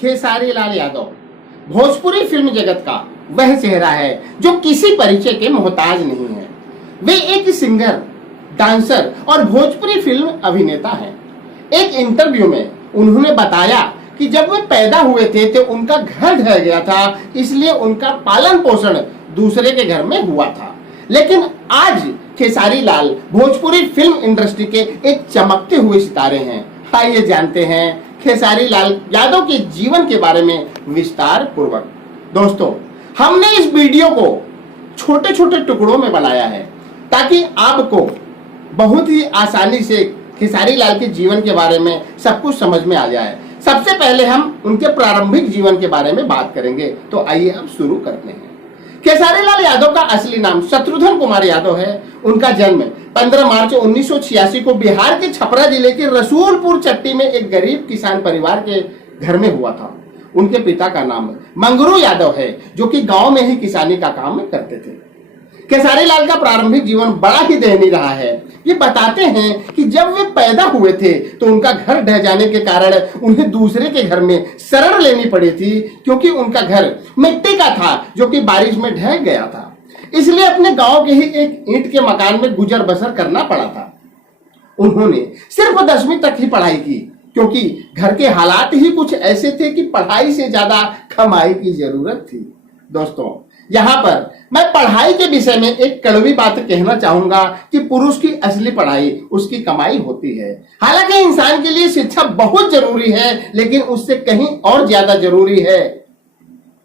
Khesari Lal Yadav Bhojpuri film जगत का वह चेहरा है जो किसी परिचय के मोहताज नहीं है। वे एक सिंगर, डांसर और भोजपुरी फिल्म अभिनेता हैं। एक इंटरव्यू में उन्होंने बताया कि जब वे पैदा हुए थे तो उनका घर ढह गया था, इसलिए उनका पालन पोषण दूसरे के घर में हुआ था। लेकिन आज खेसारी लाल भोजपुरी फिल्म इंडस्ट्री के एक चमकते हुए सितारे हैं। आइए जानते हैं खेसारी लाल यादव के जीवन के बारे में विस्तार पूर्वक। दोस्तों, हमने इस वीडियो को छोटे छोटे टुकड़ों में बनाया है ताकि आपको बहुत ही आसानी से खेसारी लाल के जीवन के बारे में सब कुछ समझ में आ जाए। सबसे पहले हम उनके प्रारंभिक जीवन के बारे में बात करेंगे, तो आइए अब शुरू करते हैं। खेसारी लाल यादव का असली नाम शत्रुघ्न कुमार यादव है। उनका जन्म 15 मार्च 1986 को बिहार के छपरा जिले के रसूलपुर चट्टी में एक गरीब किसान परिवार के घर में हुआ था। उनके पिता का नाम मंगरू यादव है, जो कि गांव में ही किसानी का काम करते थे। खेसारी लाल का प्रारंभिक जीवन बड़ा ही दयनीय रहा है। ये बताते हैं कि जब वे पैदा हुए थे तो उनका घर ढह जाने के कारण उन्हें दूसरे के घर में शरण लेनी पड़ी थी, क्योंकि उनका घर मिट्टी का था जो कि बारिश में ढह गया था। इसलिए अपने गांव के ही एक ईंट के मकान में गुजर बसर करना पड़ा था। उन्होंने सिर्फ 10वीं तक ही पढ़ाई की, क्योंकि घर के हालात ही कुछ ऐसे थे कि पढ़ाई से ज्यादा कमाई की जरूरत थी। दोस्तों, यहाँ पर मैं पढ़ाई के विषय में एक कड़वी बात कहना चाहूंगा कि पुरुष की असली पढ़ाई उसकी कमाई होती है। हालांकि इंसान के लिए शिक्षा बहुत जरूरी है, लेकिन उससे कहीं और ज्यादा जरूरी है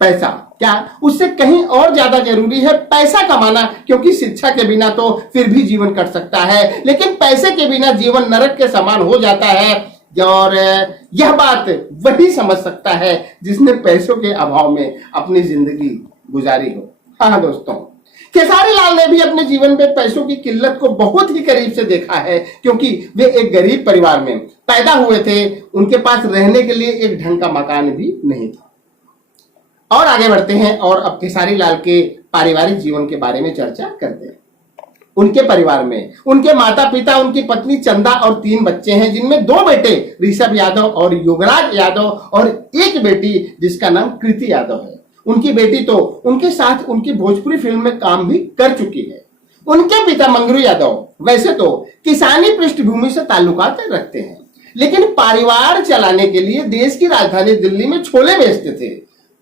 पैसा। क्या उससे कहीं और ज्यादा जरूरी है पैसा कमाना, क्योंकि शिक्षा के बिना तो फिर भी जीवन कट सकता है, लेकिन पैसे के बिना जीवन नरक के समान हो जाता है। और यह बात वही समझ सकता है जिसने पैसों के अभाव में अपनी जिंदगी गुजारी हो। हाँ दोस्तों, खेसारी लाल ने भी अपने जीवन में पैसों की किल्लत को बहुत ही करीब से देखा है, क्योंकि वे एक गरीब परिवार में पैदा हुए थे। उनके पास रहने के लिए एक ढंग का मकान भी नहीं था। और आगे बढ़ते हैं और अब खेसारी लाल के पारिवारिक जीवन के बारे में चर्चा करते हैं। उनके परिवार में उनके माता पिता, उनकी पत्नी चंदा और 3 बच्चे हैं, जिनमें 2 बेटे ऋषभ यादव और युवराज यादव और एक बेटी जिसका नाम कृति यादव है। उनकी बेटी तो उनके साथ उनकी भोजपुरी फिल्म में काम भी कर चुकी है। उनके पिता मंगरू यादव वैसे तो किसानी पृष्ठभूमि से ताल्लुकात रखते हैं, लेकिन परिवार चलाने के लिए देश की राजधानी दिल्ली में छोले बेचते थे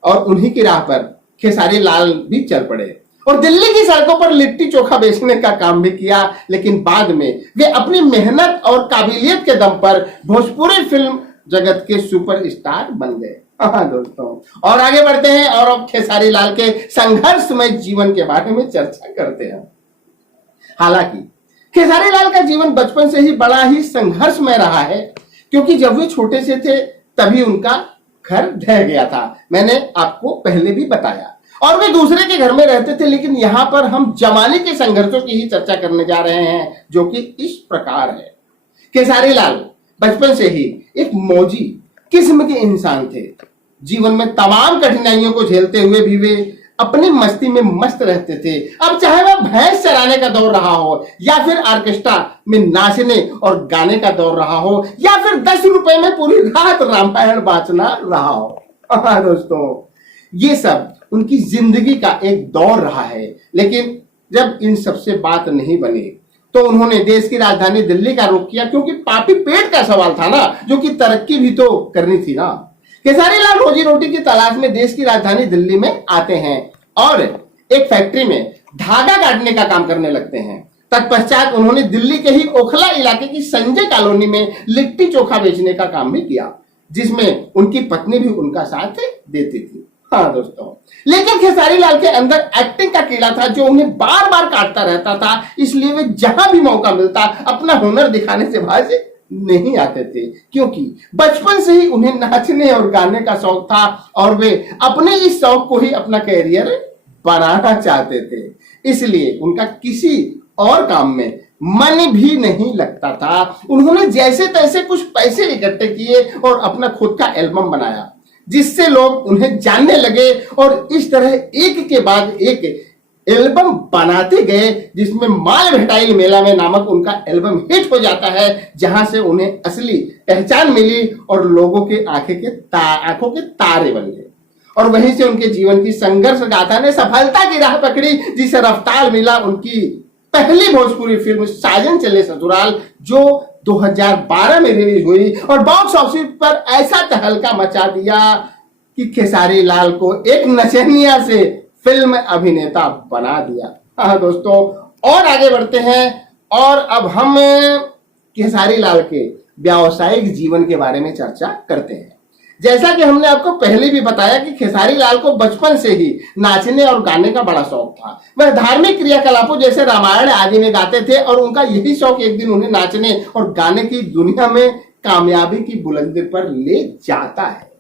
और उन्हीं की राह पर खेसारी लाल भी चल पड़े और दिल्ली की सड़कों पर लिट्टी चोखा बेचने का काम भी किया। लेकिन बाद में वे अपनी मेहनत और काबिलियत के दम पर भोजपुरी फिल्म जगत के सुपरस्टार बन गए। हाँ दोस्तों, और आगे बढ़ते हैं और अब खेसारी लाल के संघर्षमय जीवन के बारे में चर्चा करते हैं। हालांकि खेसारी लाल का जीवन बचपन से ही बड़ा ही संघर्षमय रहा है, क्योंकि जब वे छोटे से थे तभी उनका घर ढह गया था। मैंने आपको पहले भी बताया, और वे दूसरे के घर में रहते थे। लेकिन यहाँ पर हम जमाने के संघर्षों की ही चर्चा करने जा रहे हैं, जो कि इस प्रकार है। खेसारी लाल बचपन से ही एक मौजी किस्म के इंसान थे। जीवन में तमाम कठिनाइयों को झेलते हुए भी वे अपनी मस्ती में मस्त रहते थे। अब चाहे वह भैंस चराने का दौर रहा हो, या फिर ऑर्केस्ट्रा में नाचने और गाने का दौर रहा हो, या फिर 10 रुपए में पूरी रात रामायण बांचना रहा हो। हाँ दोस्तों, ये सब उनकी जिंदगी का एक दौर रहा है। लेकिन जब इन सबसे बात नहीं बनी तो उन्होंने देश की राजधानी दिल्ली का रुख किया, क्योंकि पापी पेट का सवाल था ना, जो कि तरक्की भी तो करनी थी ना। खेसारी लाल रोजी रोटी की तलाश में देश की राजधानी दिल्ली में आते हैं और एक फैक्ट्री में धागा काटने का काम करने लगते हैं। तत्पश्चात उन्होंने दिल्ली के ही ओखला इलाके की संजय कॉलोनी में लिट्टी चोखा बेचने का काम भी किया, जिसमें उनकी पत्नी भी उनका साथ देती थी। हाँ दोस्तों, लेकिन खेसारी लाल के अंदर एक्टिंग का कीड़ा था, जो उन्हें बार बार काटता रहता था। इसलिए वे जहां भी मौका मिलता अपना हुनर दिखाने से बाज नहीं आते थे, क्योंकि बचपन से ही उन्हें नाचने और गाने का शौक था और वे अपने इस शौक को ही अपना कैरियर बनाना चाहते थे। इसलिए उनका किसी और काम में मन भी नहीं लगता था। उन्होंने जैसे तैसे कुछ पैसे इकट्ठे किए और अपना खुद का एल्बम बनाया, जिससे लोग उन्हें जानने लगे और इस तरह एक के बाद एक एल्बम बनाते गए, जिसमें माल भेटाइल मेला में नामक उनका एल्बम हिट हो जाता है, जहां से उन्हें असली पहचान मिली और लोगों के आंखों के तारे बन गए। और वहीं से उनके जीवन की संघर्ष गाथा ने सफलता की राह पकड़ी, जिसे रफ्तार मिला उनकी पहली भोजपुरी फिल्म साजन चले ससुराल, जो 2012 में रिलीज हुई और बॉक्स ऑफिस पर ऐसा तहलका मचा दिया कि खेसारी लाल को एक नचनिया से फिल्म अभिनेता बना दिया। हाँ दोस्तों, और आगे बढ़ते हैं और अब हम खेसारी लाल के व्यावसायिक जीवन के बारे में चर्चा करते हैं। जैसा कि हमने आपको पहले भी बताया कि खेसारी लाल को बचपन से ही नाचने और गाने का बड़ा शौक था। वह धार्मिक क्रियाकलापों जैसे रामायण आदि में गाते थे और उनका यही शौक एक दिन उन्हें नाचने और गाने की दुनिया में कामयाबी की बुलंदी पर ले जाता है।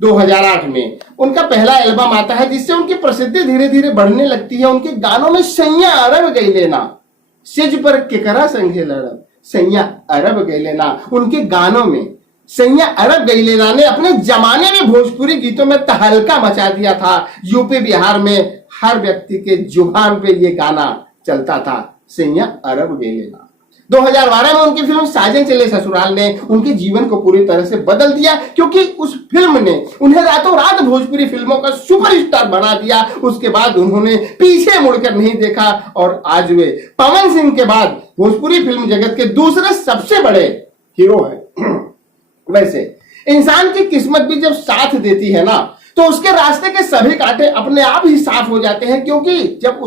2008 में उनका पहला एल्बम आता है, जिससे उनकी प्रसिद्धि धीरे धीरे बढ़ने लगती है। उनके गानों में सैया अरब गई लेना, सिज पर केकरा संगे लड़ब, सैया अरब गई लेना, उनके गानों में सैया अरब गई लेना ने अपने जमाने में भोजपुरी गीतों में तहलका मचा दिया था। यूपी बिहार में हर व्यक्ति के जुबान पे ये गाना चलता था, सैया अरब गई लेना। 2012 में उनकी फिल्म साजन चले ससुराल ने उनके जीवन को पूरी तरह से बदल दिया, क्योंकि उस फिल्म ने उन्हें रातों रात भोजपुरी फिल्मों का सुपरस्टार बना दिया। उसके बाद उन्होंने पीछे मुड़कर नहीं देखा और आज वे पवन सिंह के बाद भोजपुरी फिल्म जगत के दूसरे सबसे बड़े हीरो हैं। वैसे इंसान की किस्मत भी जब साथ देती है ना, तो उसके रास्ते के सभी कांटे अपने आप ही साफ हो जाते हैं, क्योंकि जब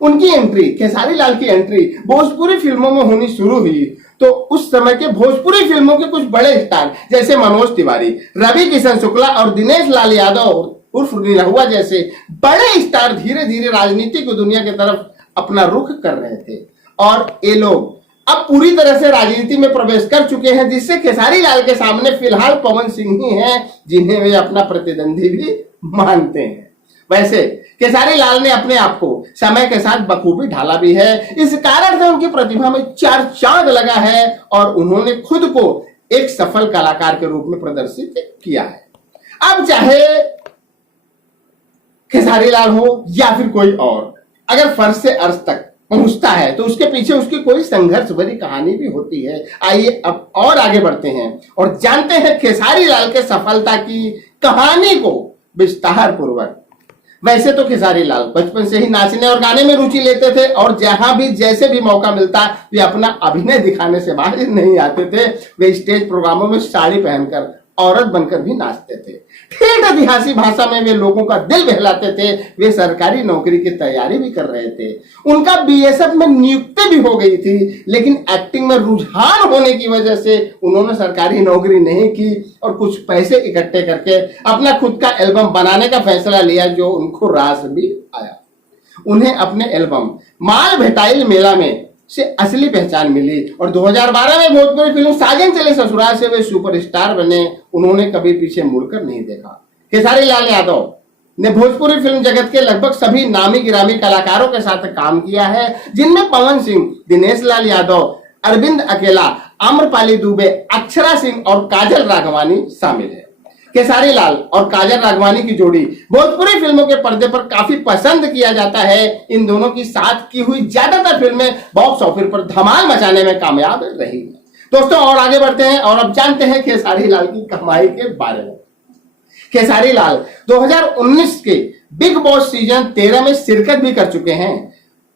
उनकी एंट्री, खेसारी लाल की एंट्री भोजपुरी फिल्मों में होनी शुरू हुई, तो उस समय के भोजपुरी फिल्मों के कुछ बड़े स्टार जैसे मनोज तिवारी, रवि किशन शुक्ला और दिनेश लाल यादव उर्फ निरहुआ जैसे बड़े स्टार धीरे धीरे राजनीति की दुनिया की तरफ अपना रुख कर रहे थे। और ये लोग अब पूरी तरह से राजनीति में प्रवेश कर चुके हैं, जिससे खेसारी लाल के सामने फिलहाल पवन सिंह ही हैं, जिन्हें वे अपना प्रतिद्वंदी भी मानते हैं। वैसे खेसारी लाल ने अपने आप को समय के साथ बखूबी ढाला भी है। इस कारण से उनकी प्रतिभा में चार चांद लगा है और उन्होंने खुद को एक सफल कलाकार के रूप में प्रदर्शित किया है। अब चाहे खेसारी लाल हो या फिर कोई और, अगर फर्श से अर्श तक पहुंचता है तो उसके पीछे उसकी कोई संघर्ष भरी कहानी भी होती है। आइए अब और आगे बढ़ते हैं और जानते हैं खेसारी लाल के सफलता की कहानी को विस्तार पूर्वक। वैसे तो खेसारी लाल बचपन से ही नाचने और गाने में रुचि लेते थे और जहां भी जैसे भी मौका मिलता वे अपना अभिनय दिखाने से बाहर नहीं आते थे। वे स्टेज प्रोग्रामों में साड़ी पहनकर औरत बनकर भी नाचते थे। ठेठ ऐतिहासिक भाषा में वे लोगों का दिल बहलाते थे। वे सरकारी नौकरी की तैयारी भी कर रहे थे। उनका बीएसएफ में नियुक्ति भी हो गई थी, लेकिन एक्टिंग में रुझान होने की वजह से उन्होंने सरकारी नौकरी नहीं की और कुछ पैसे इकट्ठे करके अपना खुद का एल्बम बनाने का फैसला लिया, जो उनको रास भी आया। उन्हें अपने एल्बम माल भेटाइल मेला में से असली पहचान मिली और 2012 में भोजपुरी फिल्म साजन चले ससुराल से वे सुपरस्टार बने। उन्होंने कभी पीछे मुड़कर नहीं देखा। खेसारी लाल यादव ने भोजपुरी फिल्म जगत के लगभग सभी नामी गिरामी कलाकारों के साथ काम किया है, जिनमें पवन सिंह, दिनेश लाल यादव, अरविंद अकेला, आम्रपाली दुबे, अक्षरा सिंह और काजल राघवानी शामिल है। खेसारी लाल और काजल राघवानी की जोड़ी भोजपुरी फिल्मों के पर्दे पर काफी पसंद किया जाता है। इन दोनों की साथ की हुई ज्यादातर फिल्में बॉक्स ऑफिस पर धमाल मचाने में कामयाब रही है। दोस्तों और आगे बढ़ते हैं और अब जानते हैं खेसारी लाल की कमाई के बारे में। खेसारी लाल 2019 के बिग बॉस सीजन 13 में शिरकत भी कर चुके हैं,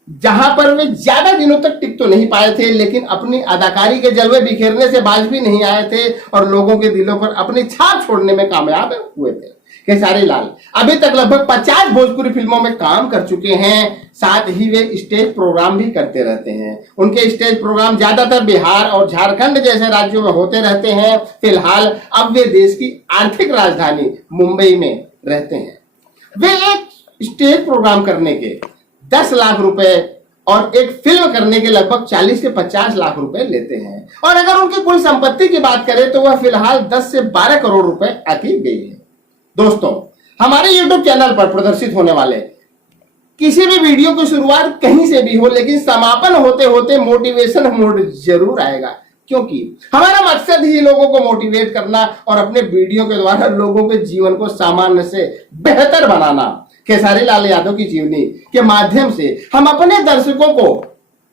जहां पर वे ज्यादा दिनों तक टिक तो नहीं पाए थे, लेकिन अपनी अदाकारी के जलवे बिखेरने से बाज भी नहीं आए थे और लोगों के दिलों पर अपनी छाप छोड़ने में कामयाब हुए थे। खेसारी लाल अभी तक लगभग 50 भोजपुरी फिल्मों में काम कर चुके हैं। साथ ही वे स्टेज प्रोग्राम भी करते रहते हैं। उनके स्टेज प्रोग्राम ज्यादातर बिहार और झारखंड जैसे राज्यों में होते रहते हैं। फिलहाल अब वे देश की आर्थिक राजधानी मुंबई में रहते हैं। वे एक स्टेज प्रोग्राम करने के 10 लाख रुपए और एक फिल्म करने के लगभग 40 से 50 लाख रुपए लेते हैं। और अगर उनकी कुल संपत्ति की बात करें तो वह फिलहाल 10 से 12 करोड़ रुपए आती गई है। दोस्तों हमारे YouTube चैनल पर प्रदर्शित होने वाले किसी भी वीडियो की शुरुआत कहीं से भी हो, लेकिन समापन होते होते मोटिवेशन मोड जरूर आएगा, क्योंकि हमारा मकसद ही लोगों को मोटिवेट करना और अपने वीडियो के द्वारा लोगों के जीवन को सामान्य से बेहतर बनाना। खेसारी लाल यादव की जीवनी के माध्यम से हम अपने दर्शकों को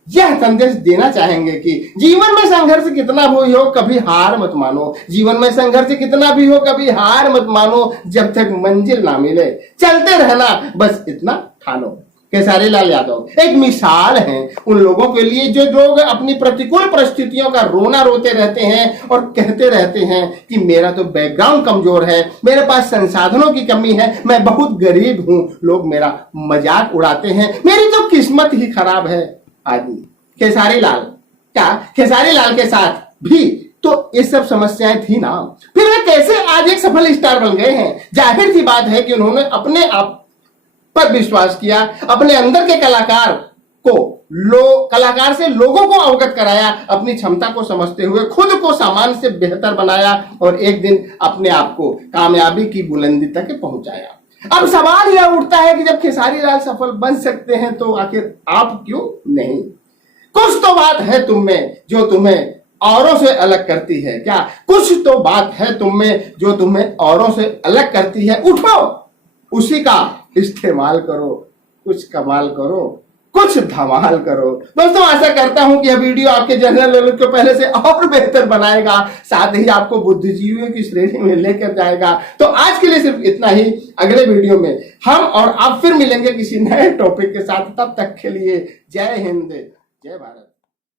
यह संदेश देना चाहेंगे कि जीवन में संघर्ष कितना भी हो कभी हार मत मानो। जीवन में संघर्ष कितना भी हो कभी हार मत मानो। जब तक मंजिल ना मिले चलते रहना, बस इतना ठानो। खेसारी लाल यादव एक मिसाल हैं उन लोगों के लिए जो लोग अपनी प्रतिकूल परिस्थितियों का रोना रोते रहते हैं और कहते रहते हैं कि मेरा तो बैकग्राउंड कमजोर है, मेरे पास संसाधनों की कमी है, मैं बहुत गरीब हूं, लोग मेरा मजाक उड़ाते हैं, मेरी तो किस्मत ही खराब है आदि। खेसारी लाल के साथ भी तो ये सब समस्याएं थी ना, फिर वे कैसे आज एक सफल स्टार बन गए हैं? जाहिर सी बात है कि उन्होंने अपने आप पर विश्वास किया, अपने अंदर के कलाकार से लोगों को अवगत कराया, अपनी क्षमता को समझते हुए खुद को सामान्य से बेहतर बनाया और एक दिन अपने आप को कामयाबी की बुलंदी तक पहुंचाया। अब सवाल यह उठता है कि जब खेसारी लाल सफल बन सकते हैं तो आखिर आप क्यों नहीं? कुछ तो बात है तुम में जो तुम्हें औरों से अलग करती है। क्या कुछ तो बात है तुम में जो तुम्हें औरों से अलग करती है? उठो, उसी का इस्तेमाल करो, कुछ कमाल करो, कुछ धमाल करो। दोस्तों, आशा करता हूं कि यह वीडियो आपके जनरल नॉलेज को पहले से और बेहतर बनाएगा, साथ ही आपको बुद्धिजीवियों की श्रेणी में लेकर जाएगा। तो आज के लिए सिर्फ इतना ही। अगले वीडियो में हम और आप फिर मिलेंगे किसी नए टॉपिक के साथ। तब तक के लिए जय हिंद, जय भारत।